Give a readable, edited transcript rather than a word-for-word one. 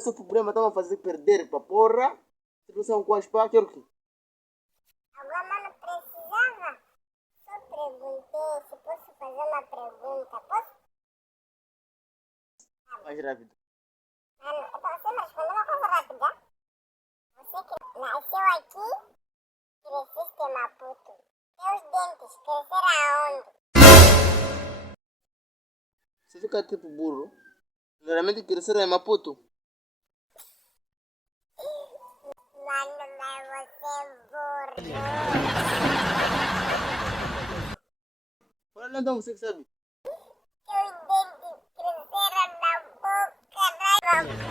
Agora seu problema tá a fazer perder pra porra. Situação com as pá, quero que. Agora, mano, precisava. Só perguntei se posso fazer uma pergunta. Posso? Mais rápido. Mano, você me respondeu uma coisa rápida. Você que nasceu aqui, cresceste em Maputo. Teus dentes cresceram aonde? Você fica tipo burro. Geralmente cresceram em Maputo. Mano, mas você é burro. Fala então, você que sabe. Teus dentes cresceram na boca, né?